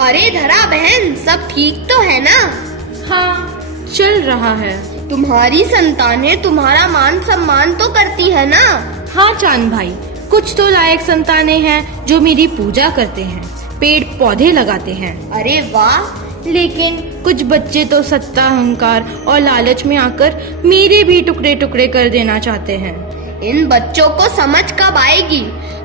अरे धरा बहन, सब ठीक तो है ना? हाँ, चल रहा है। तुम्हारी संतानें तुम्हारा मान सम्मान तो करती है ना? हाँ चांद भाई, कुछ तो लायक संतानें हैं जो मेरी पूजा करते हैं, पेड़ पौधे लगाते हैं। अरे वाह! लेकिन कुछ बच्चे तो सत्ता, अहंकार और लालच में आकर मेरे भी टुकड़े टुकड़े कर देना चाहते हैं। इन बच्चों को समझ कब आएगी?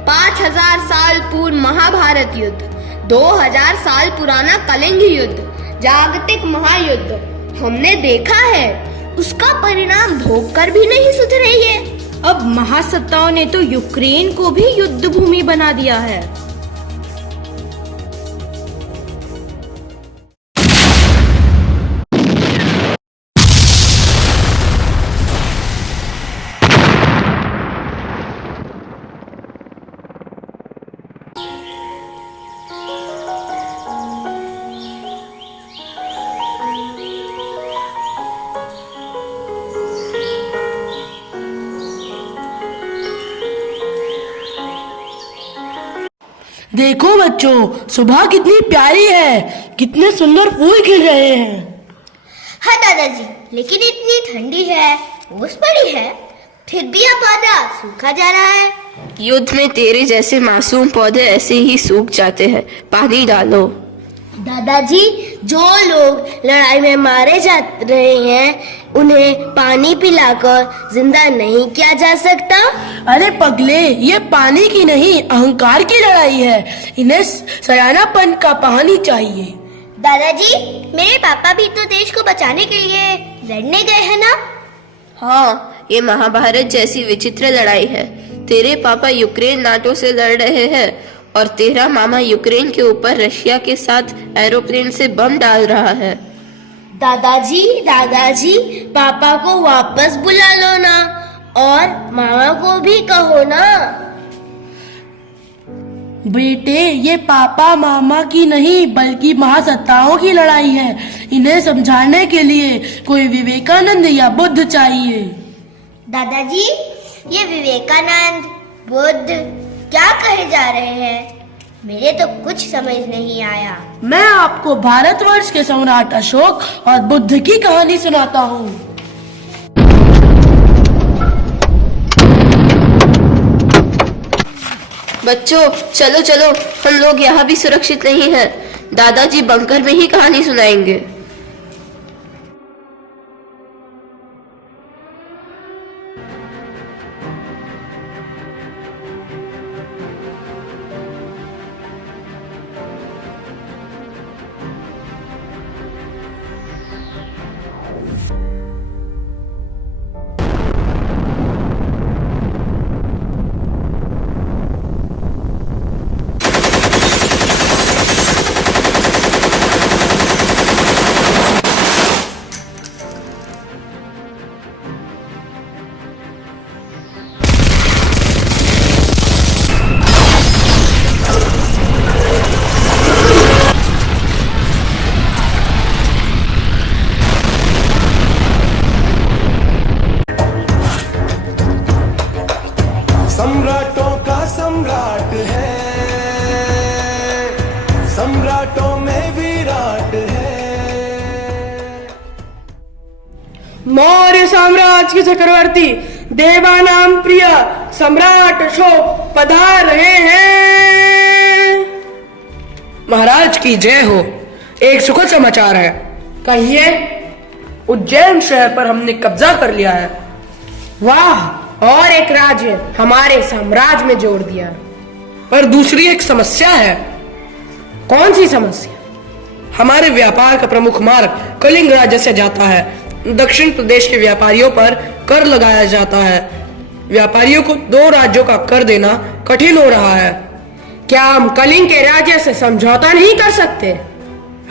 5000 साल पूर्व महाभारत युद्ध, 2000 साल पुराना कलिंग युद्ध, जागतिक महायुद्ध हमने देखा है। उसका परिणाम भोग कर भी नहीं सुधरे ये। अब महासत्ताओं ने तो यूक्रेन को भी युद्ध भूमि बना दिया है। देखो बच्चों, सुबह कितनी प्यारी है, कितने सुंदर फूल खिल रहे हैं। हाँ दादाजी, लेकिन इतनी ठंडी है, ओस पड़ी है, फिर भी यह पौधा सूखा जा रहा है। युद्ध में तेरे जैसे मासूम पौधे ऐसे ही सूख जाते हैं, पानी डालो। दादाजी, जो लोग लड़ाई में मारे जा रहे हैं उन्हें पानी पिलाकर जिंदा नहीं किया जा सकता? अरे पगले, ये पानी की नहीं अहंकार की लड़ाई है। इन्हें सयानापन का पानी चाहिए। दादाजी, मेरे पापा भी तो देश को बचाने के लिए लड़ने गए हैं ना? हाँ, ये महाभारत जैसी विचित्र लड़ाई है। तेरे पापा यूक्रेन नाटो से लड़ रहे हैं और तेरा मामा यूक्रेन के ऊपर रशिया के साथ एरोप्लेन से बम डाल रहा है। दादाजी, दादाजी, पापा को वापस बुला लो ना, और मामा को भी कहो ना। बेटे, ये पापा मामा की नहीं बल्कि महासत्ताओं की लड़ाई है। इन्हें समझाने के लिए कोई विवेकानंद या बुद्ध चाहिए। दादाजी, ये विवेकानंद, बुद्ध क्या कहे जा रहे हैं? मेरे तो कुछ समझ नहीं आया। मैं आपको भारतवर्ष के सम्राट अशोक और बुद्ध की कहानी सुनाता हूँ। बच्चों, चलो चलो, हम लोग यहाँ भी सुरक्षित नहीं हैं। दादाजी बंकर में ही कहानी सुनाएंगे। सम्राटों का सम्राट है, सम्राटों में विराट है। मौर्य साम्राज्य के चक्रवर्ती देवानाम प्रिय सम्राट अशोक पधार रहे हैं। महाराज की जय हो। एक सुखद समाचार है। कहिए। उज्जैन शहर पर हमने कब्जा कर लिया है। वाह! और एक राज्य हमारे साम्राज्य में जोड़ दिया। पर दूसरी एक समस्या है। कौन सी समस्या? हमारे व्यापार का प्रमुख मार्ग कलिंग राज्य से जाता है। दक्षिण प्रदेश के व्यापारियों पर कर लगाया जाता है। व्यापारियों को 2 राज्यों का कर देना कठिन हो रहा है। क्या हम कलिंग के राजा से समझौता नहीं कर सकते?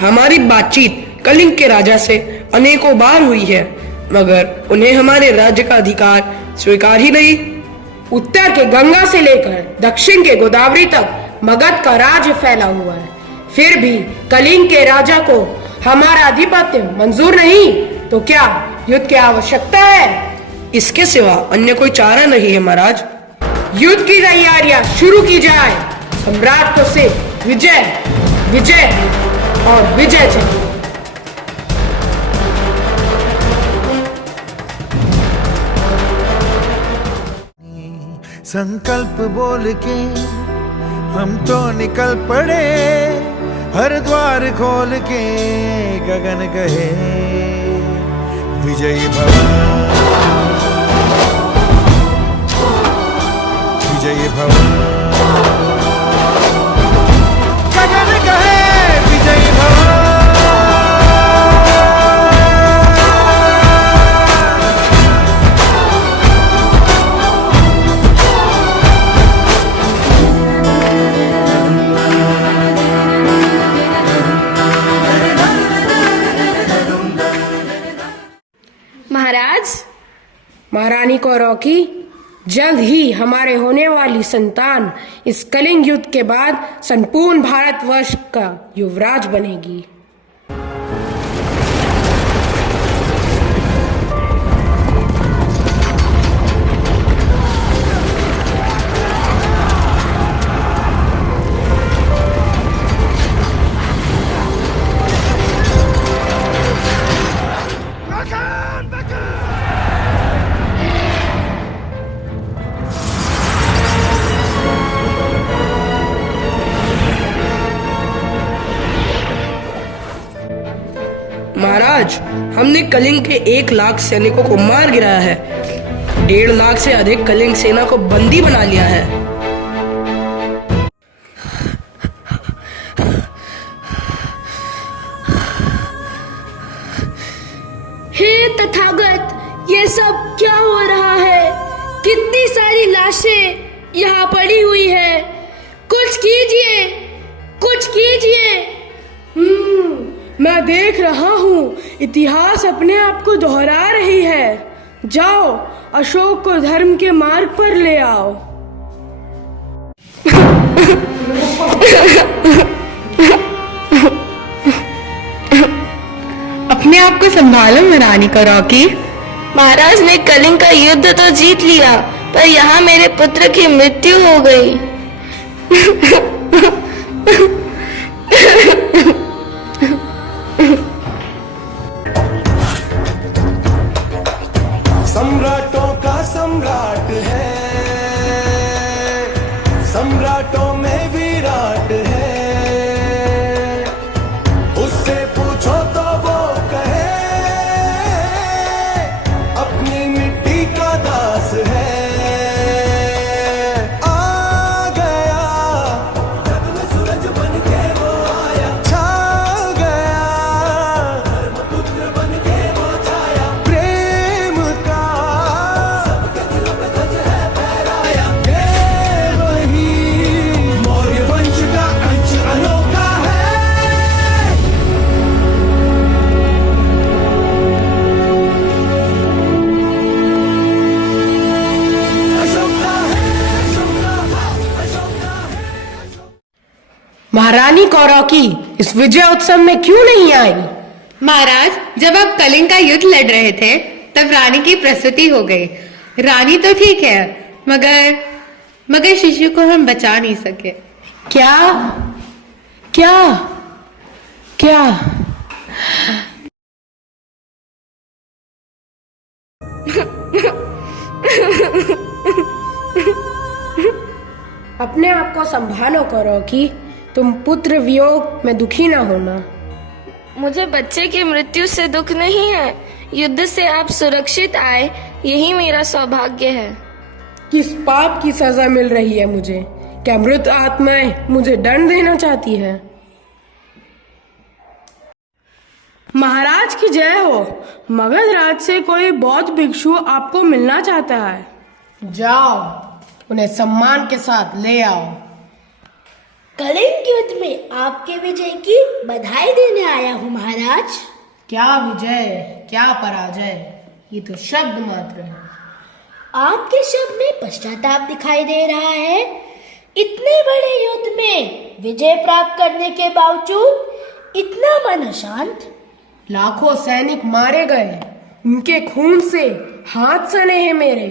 हमारी बातचीत कलिंग के राजा से अनेकों बार हुई है, मगर उन्हें हमारे राज्य का अधिकार स्वीकार ही नहीं। उत्तर के गंगा से लेकर दक्षिण के गोदावरी तक मगध का राज्य फैला हुआ है, फिर भी कलिंग के राजा को हमारा आधिपत्य मंजूर नहीं। तो क्या युद्ध की आवश्यकता है? इसके सिवा अन्य कोई चारा नहीं है महाराज। युद्ध की तैयारियां शुरू की जाए। सम्राट को सिर्फ विजय विजय और विजय चाहिए। संकल्प बोल के हम तो निकल पड़े, हर द्वार खोल के गगन कहे विजयी भव, विजयी भव, गगन कहे विजयी भव। महाराज, महारानी कौरकी, जल्द ही हमारे होने वाली संतान इस कलिंग युद्ध के बाद संपूर्ण भारतवर्ष का युवराज बनेगी। महाराज, हमने कलिंग के 1 लाख सैनिकों को मार गिराया है, 1.5 लाख से अधिक कलिंग सेना को बंदी बना लिया है। हे तथागत, ये सब क्या हो रहा है? कितनी सारी लाशें यहाँ पड़ी हुई है। कुछ कीजिए, कुछ कीजिए। मैं देख रहा हूँ इतिहास अपने आप को दोहरा रही है। जाओ, अशोक को धर्म के मार्ग पर ले आओ। अपने आप को संभालो महारानी कौरकी। महाराज ने कलिंग का युद्ध तो जीत लिया, पर यहाँ मेरे पुत्र की मृत्यु हो गई। सम्राटों का सम्राट है, सम्राटों में विराट है, उससे पूछो तो वो कहे अपनी मिट्टी का दास है। आ गया जग में सूरज बन के वो आया, छा गया धर्मपुत्र बन के वो छाया, प्रेम का सबके दिलों पे ध्वज है फहराया। ये वही मौर्य वंश का अंश अनोखा है। अशोका है, अशोका है, अशोका है। महारानी कौरकी इस विजय उत्सव में क्यों नहीं आई? महाराज, जब आप कलिंग का युद्ध लड़ रहे थे तब रानी की प्रसूति हो गई। रानी तो ठीक है, मगर शिशु को हम बचा नहीं सके। क्या क्या क्या? अपने आप को संभालो कौरकी, तुम पुत्र वियोग में दुखी ना होना। मुझे बच्चे की मृत्यु से दुख नहीं है, युद्ध से आप सुरक्षित आए यही मेरा सौभाग्य है। किस पाप की सजा मिल रही है मुझे? क्या मृत आत्माएं मुझे दंड देना चाहती है? महाराज की जय हो। मगध राज से कोई बौद्ध भिक्षु आपको मिलना चाहता है। जाओ, उन्हें सम्मान के साथ ले आओ। कलिंग युद्ध में आपके विजय की बधाई देने आया हूँ महाराज। क्या विजय, क्या पराजय, ये तो शब्द मात्र है। आपके शब्द में पश्चाताप दिखाई दे रहा है। इतने बड़े युद्ध में विजय प्राप्त करने के बावजूद इतना मन अशांत। लाखों सैनिक मारे गए, उनके खून से हाथ सने हैं मेरे।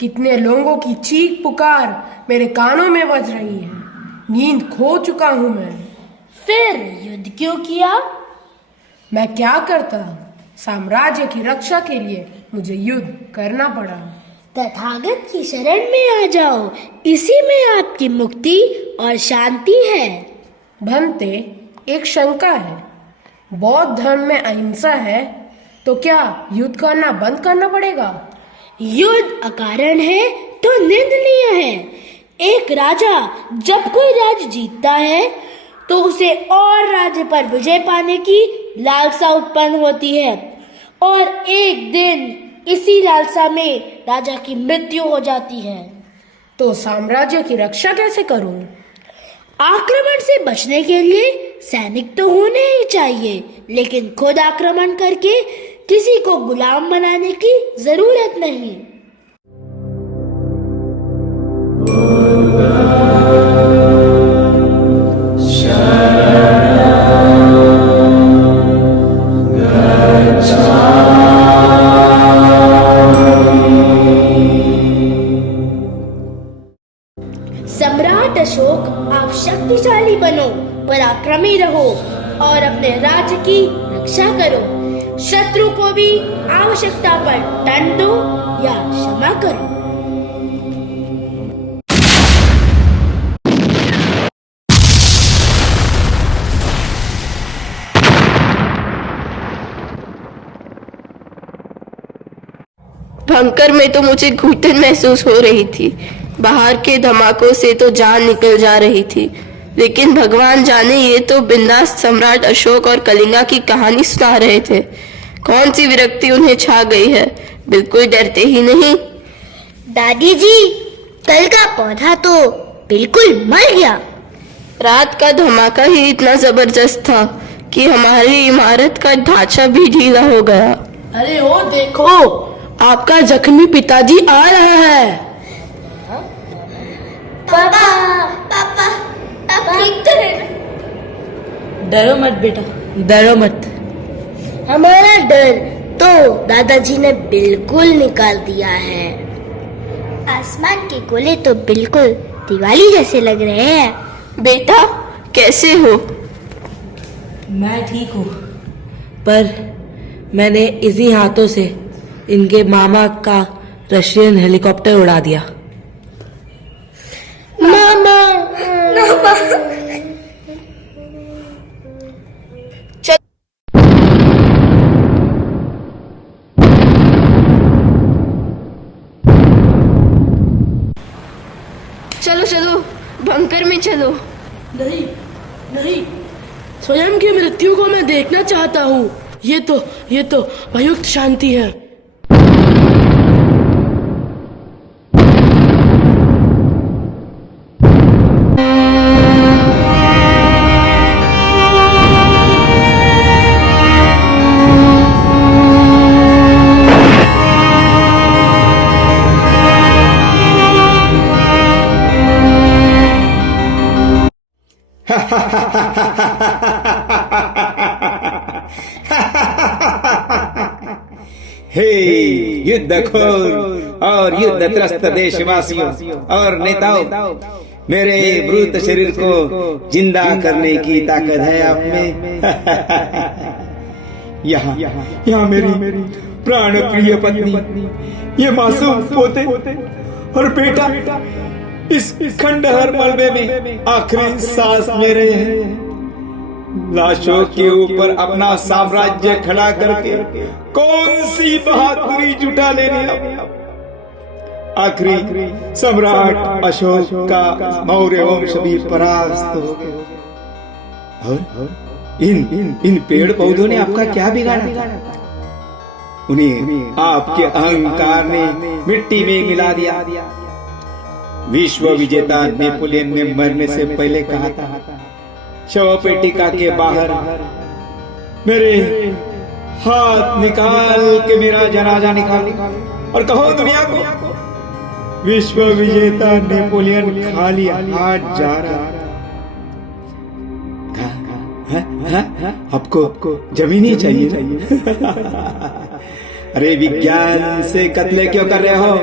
कितने लोगों की चीख पुकार मेरे कानों में बज रही है। नींद खो चुका हूं मैं। फिर युद्ध क्यों किया? मैं क्या करता, साम्राज्य की रक्षा के लिए मुझे युद्ध करना पड़ा। तथागत की शरण में आ जाओ, इसी में आपकी मुक्ति और शांति है। भंते, एक शंका है। बौद्ध धर्म में अहिंसा है, तो क्या युद्ध करना बंद करना पड़ेगा? युद्ध अकारण है तो निंदनीय है। एक राजा जब कोई राज्य जीतता है तो उसे और राज्य पर विजय पाने की लालसा उत्पन्न होती है, और एक दिन इसी लालसा में राजा की मृत्यु हो जाती है। तो साम्राज्य की रक्षा कैसे करूं? आक्रमण से बचने के लिए सैनिक तो होने ही चाहिए, लेकिन खुद आक्रमण करके किसी को गुलाम बनाने की जरूरत नहीं। सम्राट अशोक, आप शक्तिशाली बनो, पराक्रमी रहो और अपने राज्य की रक्षा करो। शत्रु को भी आवश्यकता पर दंड दो या क्षमा करो। भंकर में तो मुझे घुटन महसूस हो रही थी। बाहर के धमाकों से तो जान निकल जा रही थी, लेकिन भगवान जाने ये तो बिंदास सम्राट अशोक और कलिंगा की कहानी सुना रहे थे। कौन सी विरक्ति उन्हें छा गई है, बिल्कुल डरते ही नहीं। दादी जी, कल का पौधा तो बिल्कुल मर गया। रात का धमाका ही इतना जबरदस्त था कि हमारी इमारत का ढांचा भी ढीला हो गया। अरे ओ देखो, आपका जख्मी पिताजी आ रहा है। पापा, पापा, आप ठीक तो है ना? डरो मत बेटा, डरो मत। हमारा डर तो दादाजी ने बिल्कुल निकाल दिया है। आसमान के गोले तो बिल्कुल दिवाली जैसे लग रहे हैं। बेटा, कैसे हो? मैं ठीक हूँ, पर मैंने इसी हाथों से इनके मामा का रशियन हेलीकॉप्टर उड़ा दिया। मामा, चलो चलो, बंकर में चलो। नहीं नहीं, स्वयं की मृत्यु को मैं देखना चाहता हूँ। ये तो भयुक्त शांति है। हे युद्धखोर और युद्ध त्रस्त देशवासियों और नेताओं, मेरे मृत शरीर को जिंदा करने की ताकत है आप में। यहाँ मेरी प्राण प्रिय पत्नी, ये मासूम पोते और बेटा इस खंडहर मलबे में आखिरी सांस ले रहे हैं। लाशों के ऊपर अपना साम्राज्य खड़ा करके कौन सी बहादुरी जुटा लेनी। आखिरी सम्राट अशोक का मौर्य वंश भी परास्त हो गया। और इन पेड़ पौधों ने आपका क्या बिगाड़ा? उन्हें आपके अहंकार ने मिट्टी में मिला दिया। विश्व विजेता नेपोलियन ने मरने से पहले कहा था, शव पेटिका के बाहर मेरे हाथ निकाल के मेरा जनाजा निकाल और कहो दुनिया को, विश्व विजेता नेपोलियन खाली हाथ जा रहा। आपको जमीन ही चाहिए। अरे विज्ञान से कत्ले क्यों कर रहे हो?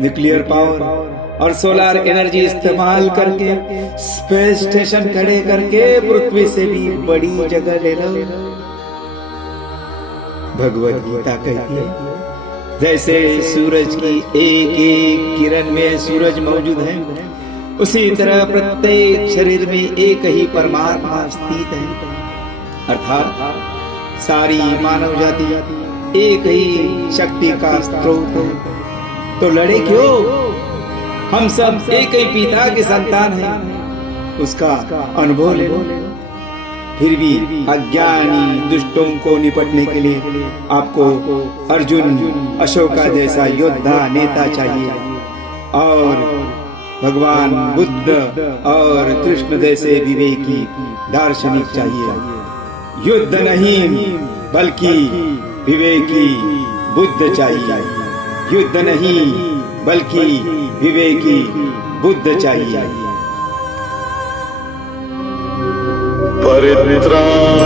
न्यूक्लियर पावर और सोलर एनर्जी इस्तेमाल करके स्पेस स्टेशन खड़े करके पृथ्वी से भी बड़ी जगह ले लो। भगवत गीता कहती है जैसे सूरज की एक एक किरण में सूरज मौजूद है, उसी तरह प्रत्येक शरीर में एक ही परमात्मा स्थित है। अर्थात सारी मानव जाति एक ही शक्ति का स्रोत है। तो लड़े क्यों? हम सब एक ही पिता के संतान हैं, उसका अनुभव ले लो। फिर भी अज्ञानी दुष्टों को निपटने के लिए आपको अर्जुन अशोका जैसा योद्धा नेता चाहिए और भगवान बुद्ध और कृष्ण जैसे विवेकी दार्शनिक चाहिए। युद्ध नहीं बल्कि विवेकी बुद्ध चाहिए। युद्ध नहीं बल्कि विवेकी बुद्ध चाहिए। परित्राण